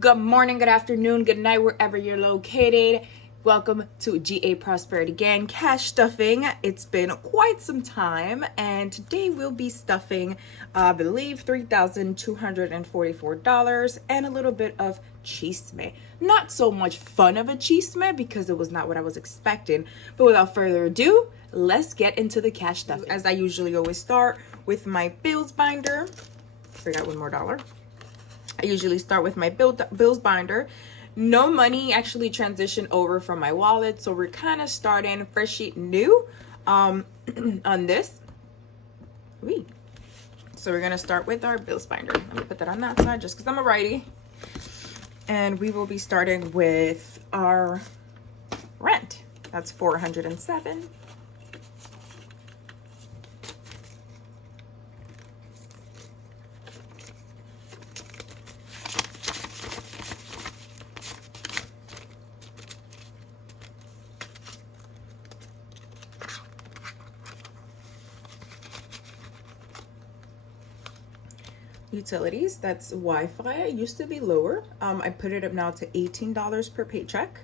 Good morning, good afternoon, good night, wherever you're located. Welcome to GA Prosperity Gang Cash Stuffing. It's been quite some time, and today we'll be stuffing, I believe, $3,244 and a little bit of chisme. Not so much fun of a chisme because it was not what I was expecting. But without further ado, let's get into the cash stuffing. As I usually always start with my bills binder. Forgot one more dollar. I usually start with my bills binder. No money actually transitioned over from my wallet, so we're kind of starting fresh sheet new on this. So we're gonna start with our bills binder. Let me put that on that side just because I'm a righty. And we will be starting with our rent. That's $407. Utilities, that's Wi-Fi. It used to be lower. I put it up now to $18 per paycheck.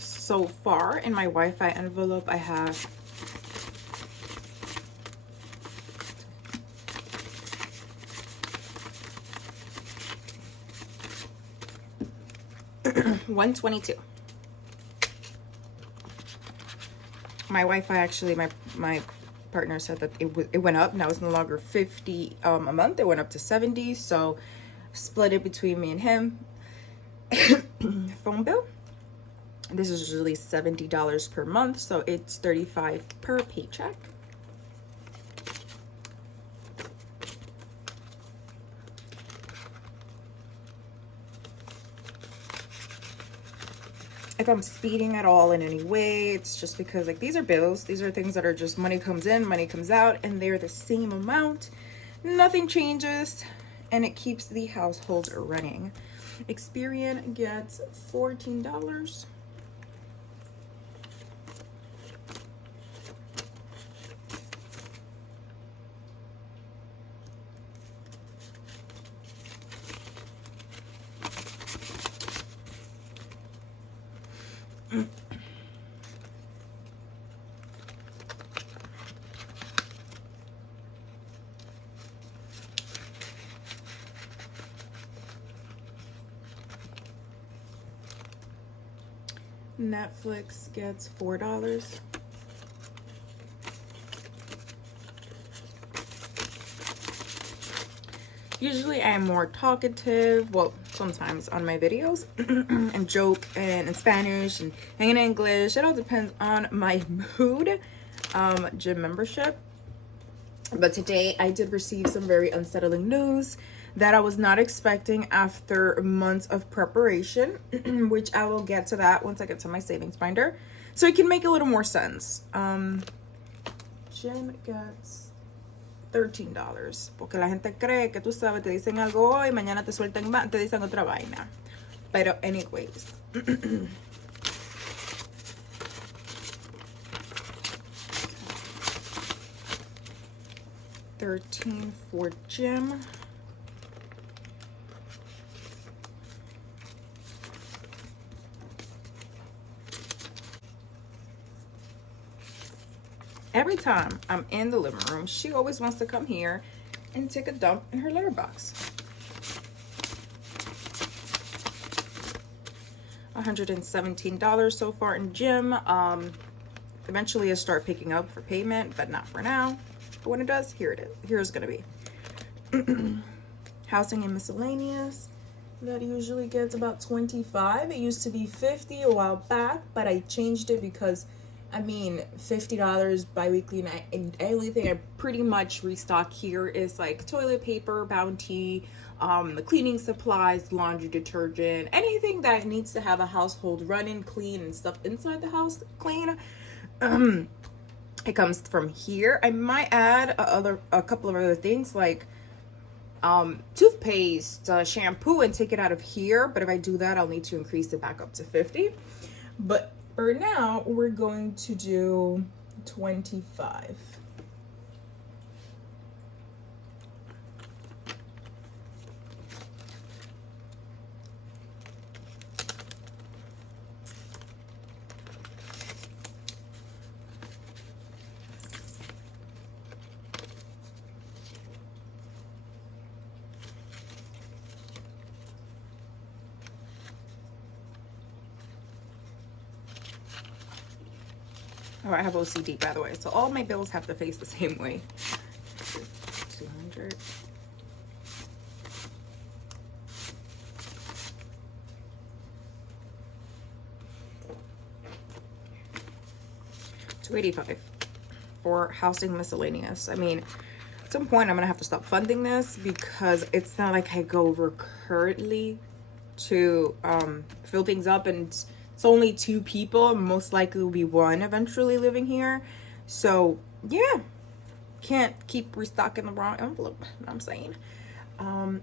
So far in my Wi-Fi envelope, I have $122. My Wi-Fi actually, my partner said that it went up. Now it's no longer 50 a month. It went up to 70. So split it between me and him. Phone bill. This is usually $70 per month, so it's $35 per paycheck. If I'm speeding at all in any way, it's just because like these are bills. These are things that are just money comes in, money comes out, and they're the same amount. Nothing changes, and it keeps the household running. Experian gets $14. Netflix gets $4. Usually I'm more talkative, well, sometimes on my videos, and joke in Spanish and in English. It all depends on my mood. Gym membership. But today I did receive some very unsettling news that I was not expecting after months of preparation, which I will get to that once I get to my savings binder, so it can make a little more sense. Gym gets $13, porque la gente cree que tú sabes, te dicen algo hoy, mañana te sueltan más, te dicen otra vaina. Pero anyways. $13 for gym. Every time I'm in the living room, she always wants to come here and take a dump in her litter box. $117 so far in gym. Eventually, I'll start picking up for payment, but not for now. But when it does, here it is. Here's gonna be housing and miscellaneous. That usually gets about 25. It used to be 50 a while back, but I changed it because I mean, $50 bi-weekly, and the only thing I pretty much restock here is like toilet paper, Bounty, the cleaning supplies, laundry detergent, anything that needs to have a household running clean and stuff inside the house clean. It comes from here. I might add a couple of other things like toothpaste, shampoo, and take it out of here. But if I do that, I'll need to increase it back up to 50. But for now, we're going to do 25. Oh, I have OCD, by the way, so all my bills have to face the same way. 200. $285 for housing miscellaneous. I mean, at some point I'm gonna have to stop funding this because it's not like I go recurrently to fill things up, and it's only 2 people. Most likely will be 1 eventually living here. So yeah, can't keep restocking the wrong envelope. You know what I'm saying?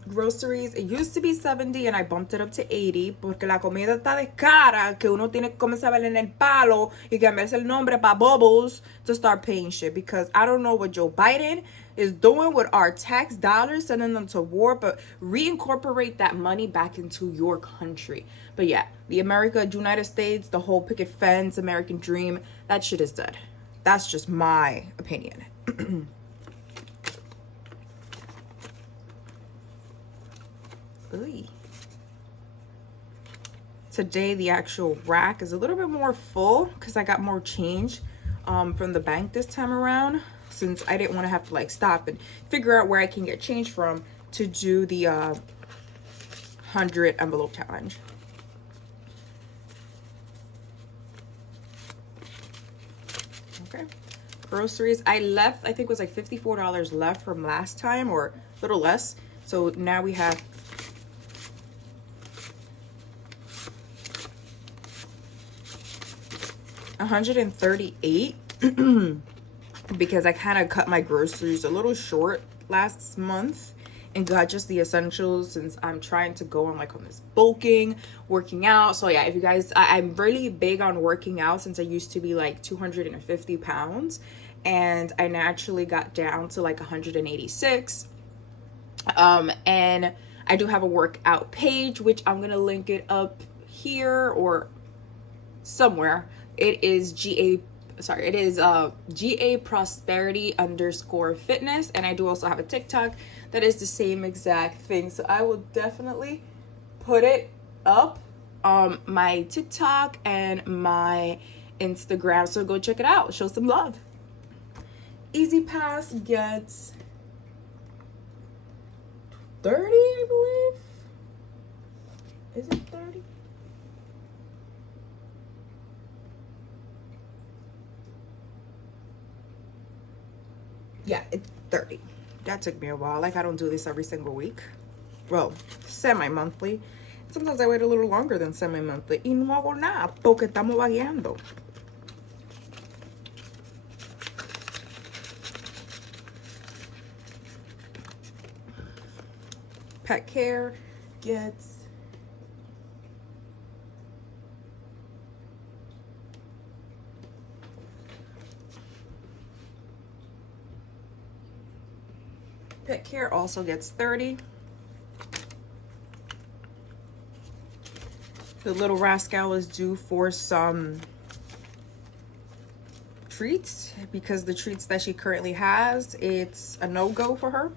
Groceries, it used to be 70 and I bumped it up to 80 porque la comida está de cara que uno tiene que comenzar a ver en el palo y cambiarse el nombre para Bubbles to start paying shit, because I don't know what Joe Biden is doing with our tax dollars, sending them to war, but reincorporate that money back into your country. But yeah, the United States, the whole picket fence, American dream, that shit is dead. That's just my opinion. Today the actual rack is a little bit more full because I got more change from the bank this time around, since I didn't want to have to like stop and figure out where I can get change from to do the 100 envelope challenge. Okay, groceries, I left, I think it was like $54 left from last time, or a little less. So now we have $138 because I kind of cut my groceries a little short last month and got just the essentials, since I'm trying to go on like on this bulking, working out. So yeah, if you guys, I'm really big on working out, since I used to be like 250 pounds and I naturally got down to like 186. And I do have a workout page, which I'm gonna link it up here or somewhere. It is GA Prosperity _fitness, and I do also have a TikTok that is the same exact thing. So I will definitely put it up on my TikTok and my Instagram. So go check it out. Show some love. Easy Pass gets 30, I believe. Is it 30? Yeah, it's 30. That took me a while. Like, I don't do this every single week. Well, semi-monthly. Sometimes I wait a little longer than semi-monthly. Y no hago nada porque estamos vagueando. Pet Care gets Pet Care also gets 30. The little rascal is due for some treats because the treats that she currently has, it's a no-go for her.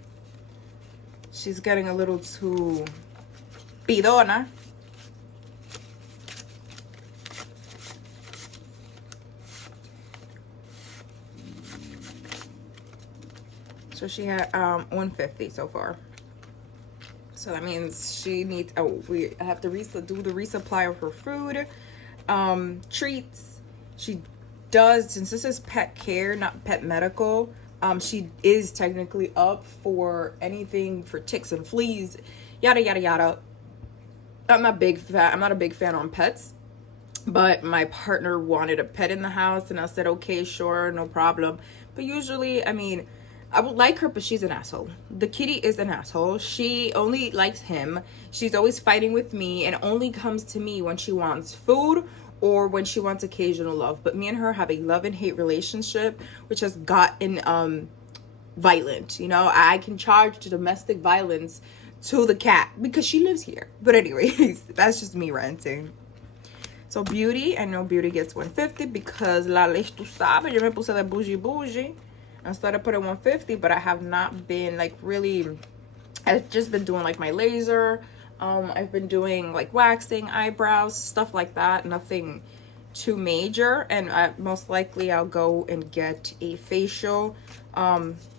She's getting a little too pidona. So she had 150 so far. So that means she needs, we have to do the resupply of her food, treats. She does, since this is pet care, not pet medical, she is technically up for anything for ticks and fleas, yada yada yada. I'm not a big fan on pets, but my partner wanted a pet in the house, and I said, okay, sure, no problem. But usually, I mean, I would like her, but she's an asshole. The kitty is an asshole. She only likes him. She's always fighting with me and only comes to me when she wants food or when she wants occasional love. But me and her have a love and hate relationship, which has gotten violent. You know, I can charge domestic violence to the cat because she lives here. But anyways, that's just me ranting. So Beauty, I know Beauty gets 150 because la leche tu sabes, yo me puse de bougie. I started putting 150, but I have not been like really, I've just been doing like my laser. I've been doing like waxing, eyebrows, stuff like that. Nothing too major. And most likely I'll go and get a facial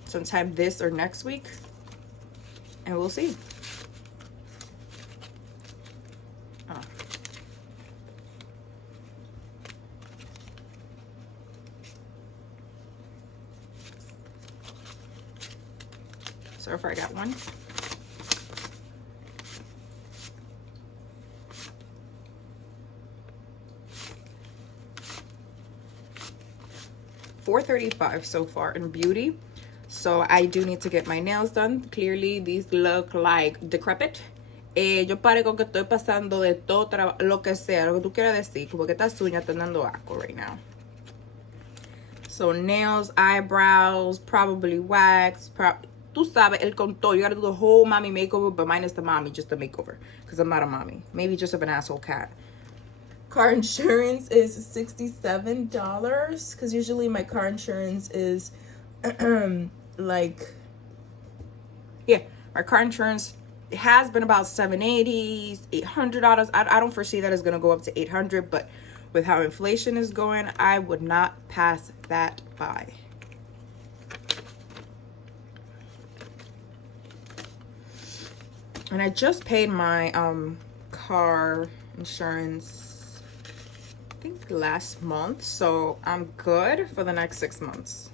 sometime this or next week. And we'll see. So far I got one. $4.35 so far in Beauty. So I do need to get my nails done. Clearly these look like decrepit. Yo parezco que estoy pasando de todo, lo que sea, lo que tú quieras decir, porque estas uñas están dando asco right now. So nails, eyebrows, probably wax, tú sabes, el contour. You gotta do the whole mommy makeover, but minus the mommy, just the makeover. Because I'm not a mommy. Maybe just of an asshole cat. Car insurance is $67. Because usually my car insurance is like, yeah, my car insurance has been about $780, $800. I don't foresee that it's going to go up to $800, but with how inflation is going, I would not pass that by. And I just paid my car insurance, I think last month, so I'm good for the next 6 months.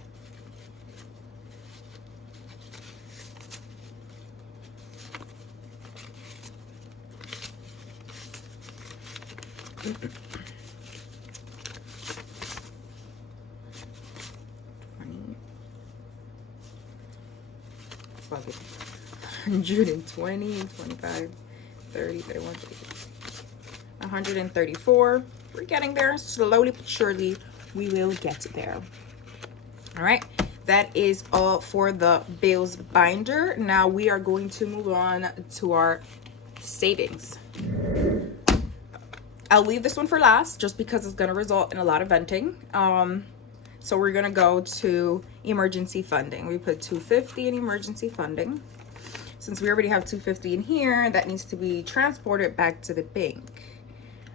Fuck it. 120, 25, 30, 31, 134. We're getting there. Slowly but surely, we will get there. All right. That is all for the bills binder. Now we are going to move on to our savings. I'll leave this one for last just because it's going to result in a lot of venting. So we're going to go to emergency funding. We put $250 in emergency funding. Since we already have $250 in here, that needs to be transported back to the bank.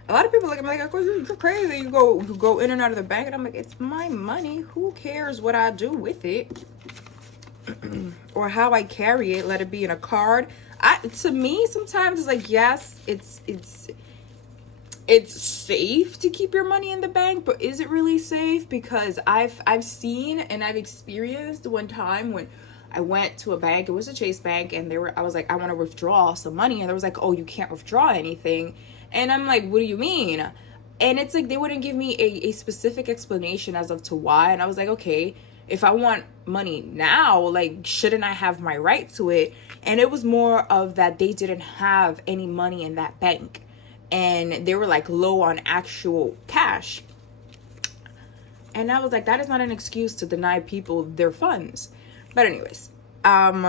A lot of people look at me like, oh, you're crazy. You go in and out of the bank. And I'm like, it's my money. Who cares what I do with it? Or how I carry it. Let it be in a card. To me, sometimes it's like, yes, it's safe to keep your money in the bank, but is it really safe? Because I've seen and I've experienced one time when I went to a bank, it was a Chase Bank, and I was like, I want to withdraw some money, and they was like, oh, you can't withdraw anything. And I'm like, what do you mean? And it's like they wouldn't give me a specific explanation as of to why. And I was like, okay, if I want money now, like, shouldn't I have my right to it? And it was more of that they didn't have any money in that bank, and they were like low on actual cash. And I was like, that is not an excuse to deny people their funds. But anyways, I'm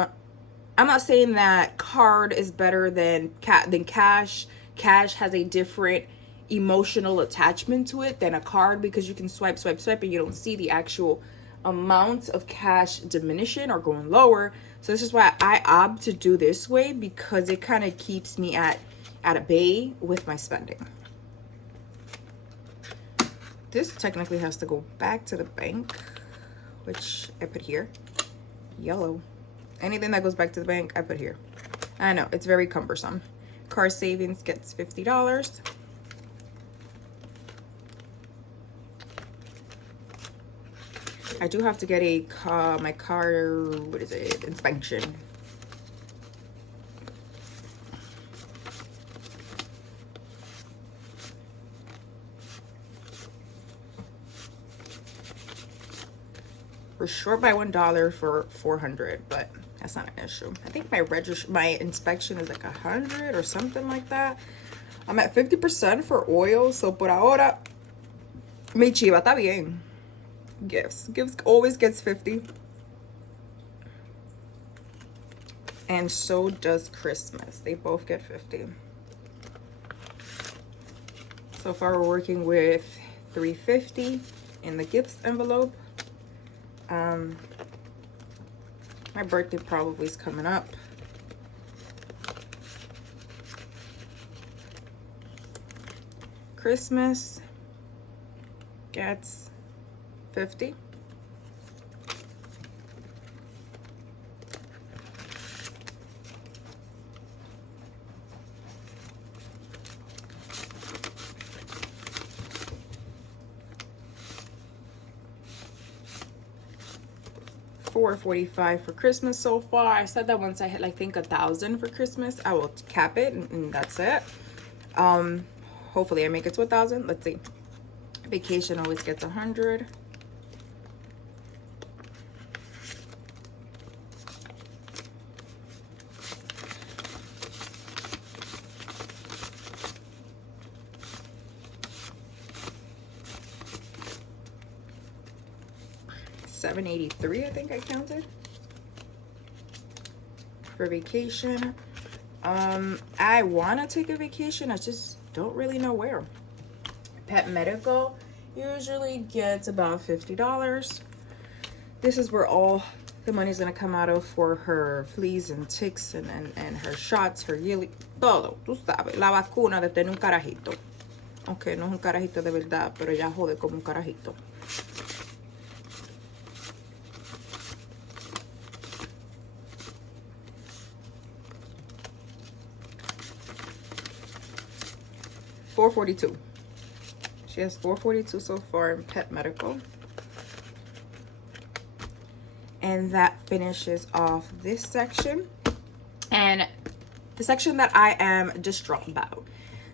not saying that card is better than cash. Cash has a different emotional attachment to it than a card, because you can swipe, and you don't see the actual amount of cash diminishing or going lower. So this is why I opt to do this way, because it kind of keeps me at a bay with my spending. This technically has to go back to the bank, which I put here. Yellow. Anything that goes back to the bank, I put here. I know, it's very cumbersome. Car savings gets $50. I do have to get a my car, what is it, inspection. We're short by $1 for $400, but that's not an issue. I think my inspection is like 100 or something like that. I'm at 50% for oil, so por ahora mi chiva está bien. Gifts always gets 50, and so does Christmas. They both get 50. So far we're working with $350 in the gifts envelope. My birthday probably is coming up. Christmas gets 50. $445 for Christmas so far. I said that once I hit, I think, 1,000 for Christmas, I will cap it, and that's it. Hopefully I make it to 1,000. Let's see. Vacation always gets 100. $783, I think I counted for vacation. I want to take a vacation, I just don't really know where. Pet medical usually gets about $50. This is where all the money's gonna come out of for her fleas and ticks and her shots, her yearly, todo, tú sabes, la vacuna de tener un carajito. Ok, no es un carajito de verdad, pero ya jode como un carajito. $442. She has $442 so far in pet medical. And that finishes off this section. And the section that I am distraught about.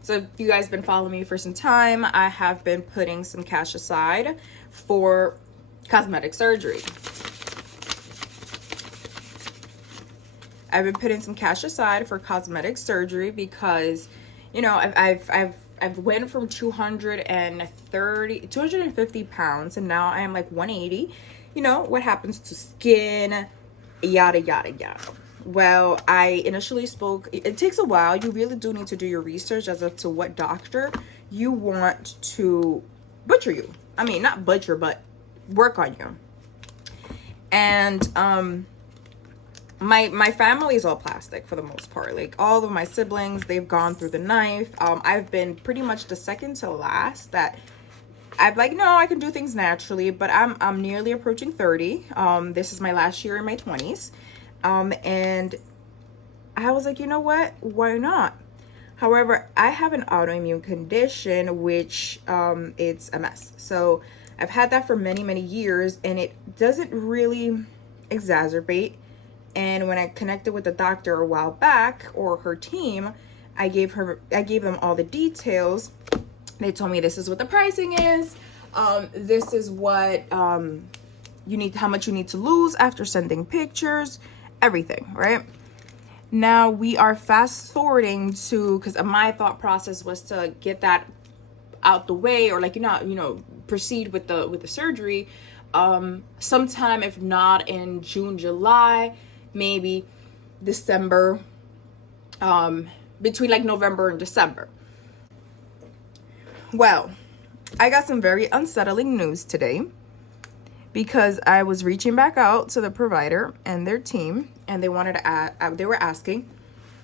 So if you guys have been following me for some time, I have been putting some cash aside for cosmetic surgery. I've been putting some cash aside for cosmetic surgery because, you know, I've went from 250 pounds, and now I am like 180. You know, what happens to skin, yada, yada, yada. Well, I initially spoke, it takes a while. You really do need to do your research as to what doctor you want to butcher you. I mean, not butcher, but work on you. And, my family is all plastic for the most part. Like, all of my siblings, they've gone through the knife. I've been pretty much the second to last that I'm like, no, I can do things naturally, but I'm nearly approaching 30. This is my last year in my 20s. And I was like, you know what? Why not? However, I have an autoimmune condition, which it's MS. So I've had that for many, many years, and it doesn't really exacerbate. And when I connected with the doctor a while back, or her team, I gave them all the details. They told me this is what the pricing is. This is what you need, how much you need to lose after sending pictures, everything, right? Now we are fast forwarding to, because my thought process was to get that out the way, or like, you know, proceed with the surgery sometime, if not in June, July, maybe December, between like November and December. Well, I got some very unsettling news today, because I was reaching back out to the provider and their team, and they wanted to they were asking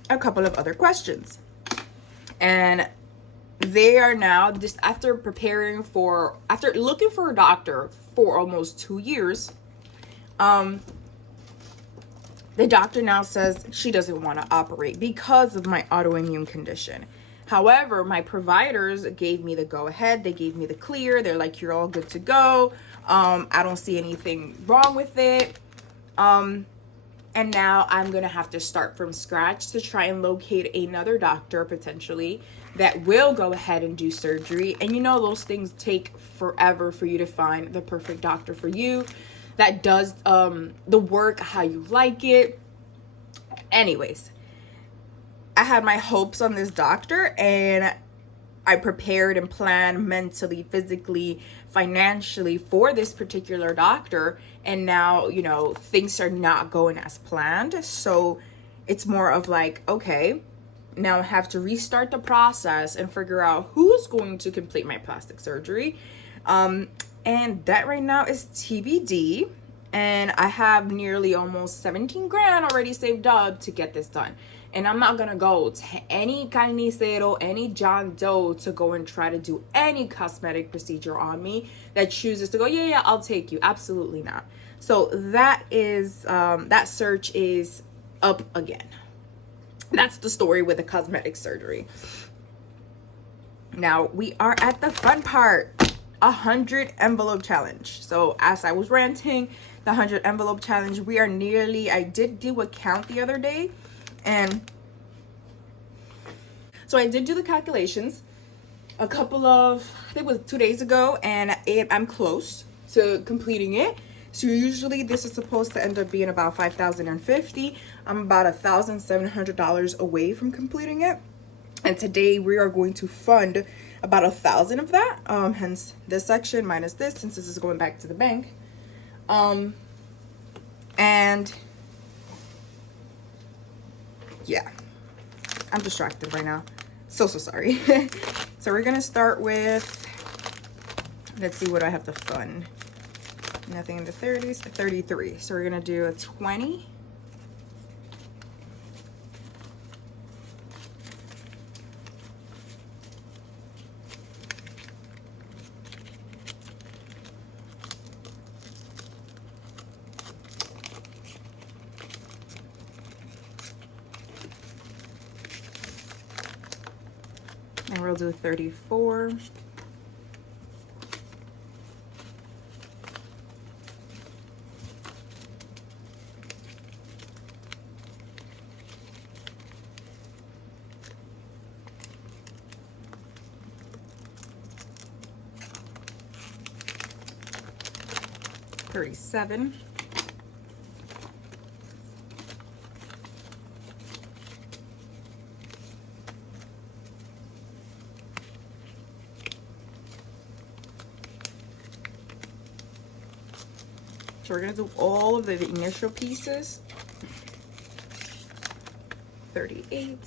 a couple of other questions. And they are now, just after looking for a doctor for almost 2 years, the doctor now says she doesn't want to operate because of my autoimmune condition. However, my providers gave me the go ahead. They gave me the clear. They're like, you're all good to go. I don't see anything wrong with it. And now I'm gonna have to start from scratch to try and locate another doctor potentially that will go ahead and do surgery. And you know, those things take forever for you to find the perfect doctor for you that does the work how you like it. Anyways, I had my hopes on this doctor, and I prepared and planned mentally, physically, financially for this particular doctor. And now, you know, things are not going as planned. So it's more of like, okay, now I have to restart the process and figure out who's going to complete my plastic surgery. And that right now is TBD. And I have nearly almost 17 grand already saved up to get this done. And I'm not gonna go to any carnicero, any John Doe to go and try to do any cosmetic procedure on me that chooses to go, yeah, I'll take you. Absolutely not. So that is, that search is up again. That's the story with the cosmetic surgery. Now we are at the fun part, 100 envelope challenge. So as I was ranting, the 100 envelope challenge, we are nearly, I did do a count the other day. And so I did do the calculations a couple of, I think it was 2 days ago, and I'm close to completing it. So usually this is supposed to end up being about $5,050. I'm about $1,700 away from completing it. And today we are going to fund about 1,000 of that. Hence this section minus this, since this is going back to the bank. And yeah, I'm distracted right now. So sorry. So we're gonna start with, let's see what I have to fund. Nothing in the 30s, 33. So we're gonna do a 20. And we'll do 34. $37. So we're gonna do all of the initial pieces. 38.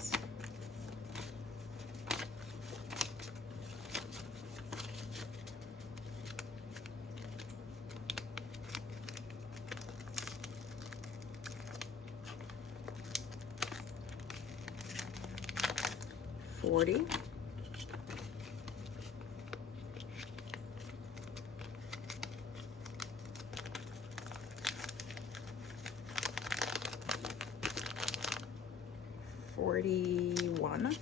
$40. $41.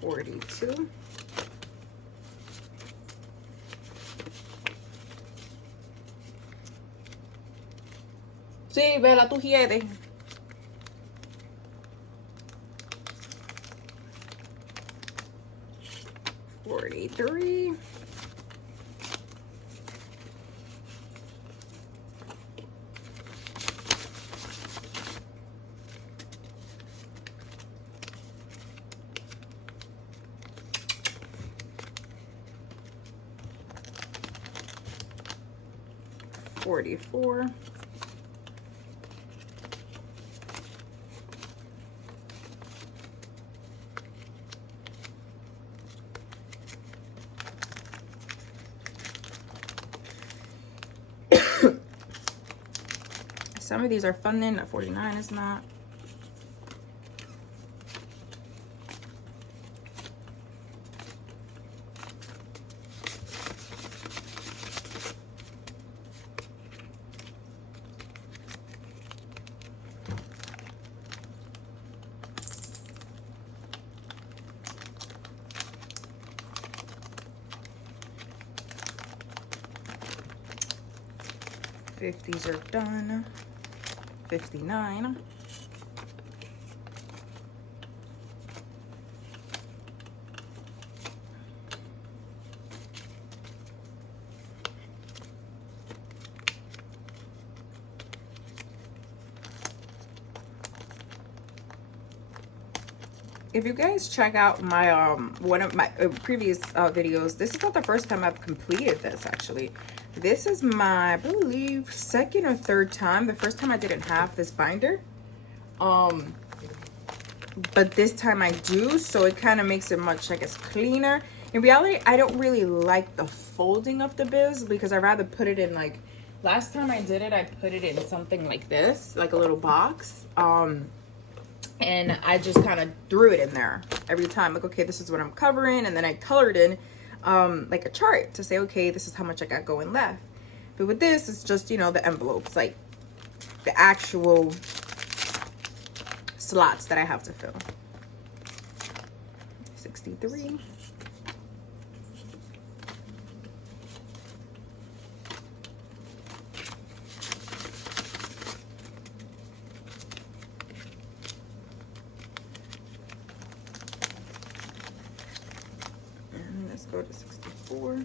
$42. Sí, vela, tú quieres. $43. $44. Some of these are funding, 49 is not. 50s are done. 59. If you guys check out my one of my previous videos, this is not the first time I've completed this. Actually, this is my, I believe, second or third time. The first time I didn't have this binder, but this time I do, so it kind of makes it much, I guess, cleaner. In reality, I don't really like the folding of the bibs because I'd rather put it in, like, last time I did it, I put it in something like this, like a little box. And I just kind of threw it in there every time, like, okay, this is what I'm covering, and then I colored in like a chart to say, okay, this is how much I got going left. But with this, it's just, you know, the envelopes, like the actual slots that I have to fill. 63. Let's go to 64.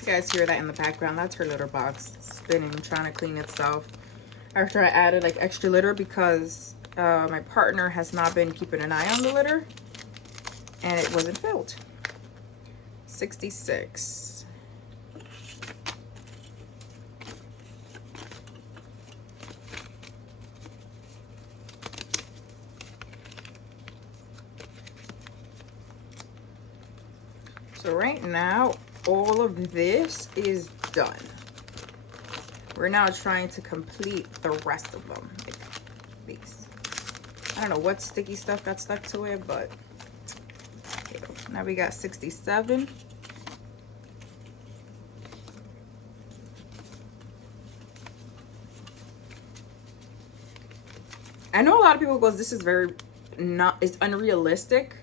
You guys hear that in the background? That's her litter box spinning, trying to clean itself. After I added like extra litter because my partner has not been keeping an eye on the litter and it wasn't filled. 66. So right now, all of this is done. We're now trying to complete the rest of them, like these. I don't know what sticky stuff got stuck to it, but okay, now we got 67. I know a lot of people goes, this is very not, it's unrealistic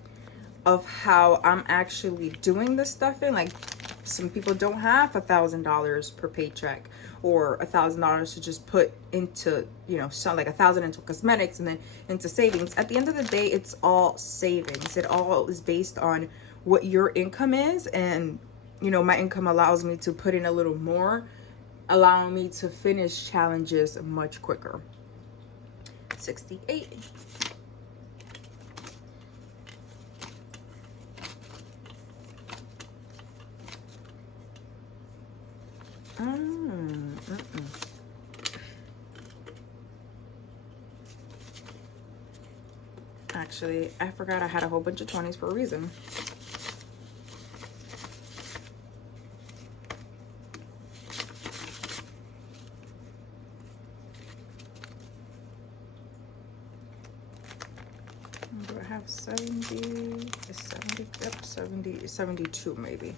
of how I'm actually doing this stuff in. Like, some people don't have $1,000 per paycheck or $1,000 to just put into, you know, some, like 1,000 into cosmetics and then into savings. At the end of the day, it's all savings. It all is based on what your income is, and you know, my income allows me to put in a little more, allowing me to finish challenges much quicker. 68. Actually, I forgot I had a whole bunch of 20s for a reason. Do I have 70? 70? Yep, 70, 72 maybe.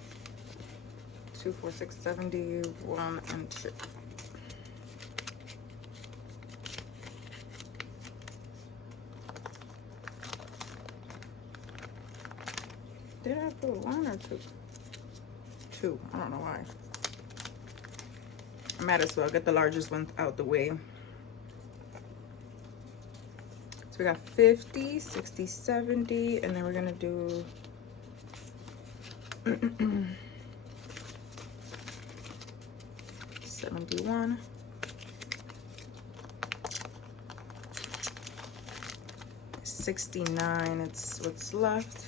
2, 4, 6, 71, and 2. Did I put 1 or 2? 2. I don't know why. I might as well get the largest one out the way. So we got 50, 60, 70, and then we're gonna do 71. 69, it's what's left.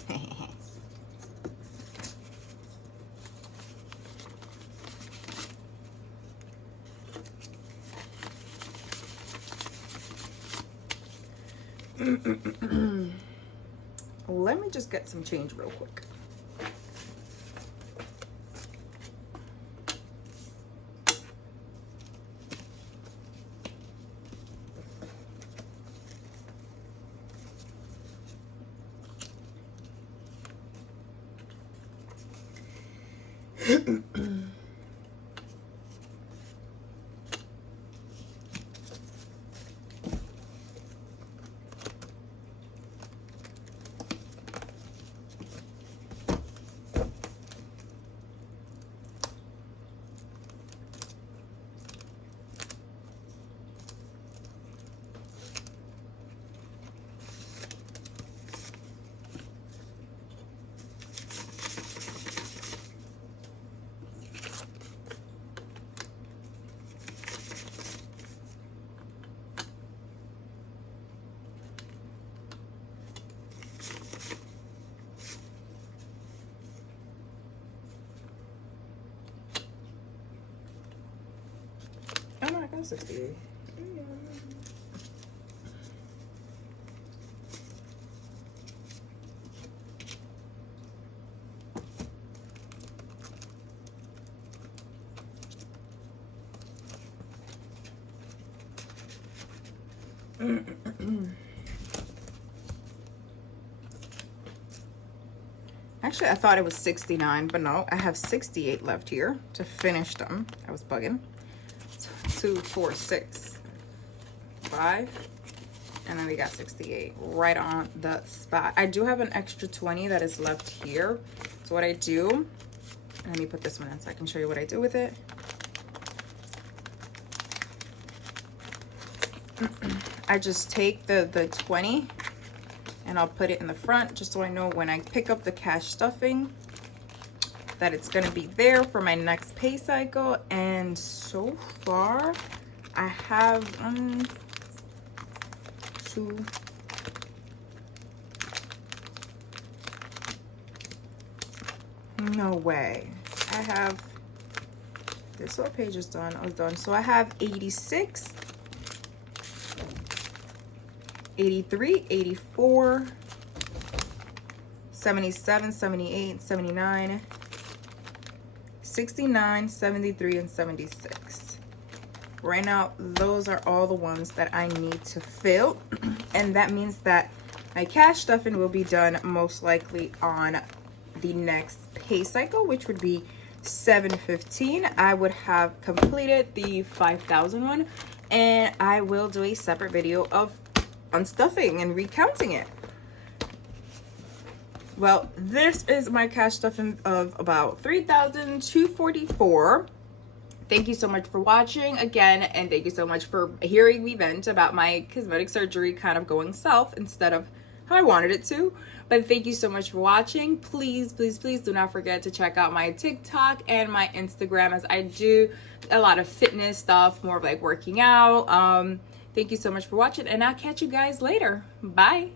Let me just get some change real quick. not 68. Actually, I thought it was 69, but no, I have 68 left here to finish them. I was bugging. 2, 4, 6, 5, and then we got 68 right on the spot. I do have an extra 20 that is left here. So what I do, let me put this one in so I can show you what I do with it. I just take the 20 and I'll put it in the front just so I know when I pick up the cash stuffing that it's gonna be there for my next pay cycle. And so far I have 2, no way, I have this whole page is done. I was done. So I have 86, 83, 84, 77, 78, 79, 69, 73, and 76. Right now, those are all the ones that I need to fill. And that means that my cash stuffing will be done most likely on the next pay cycle, which would be 7/15. I would have completed the 5,000 one, and I will do a separate video of unstuffing and recounting it. Well, this is my cash stuffing of about 3,244. Thank you so much for watching again, and thank you so much for hearing me vent about my cosmetic surgery kind of going south instead of how I wanted it to. But thank you so much for watching. Please, please, please do not forget to check out my TikTok and my Instagram, as I do a lot of fitness stuff, more of like working out. Thank you so much for watching, and I'll catch you guys later. Bye.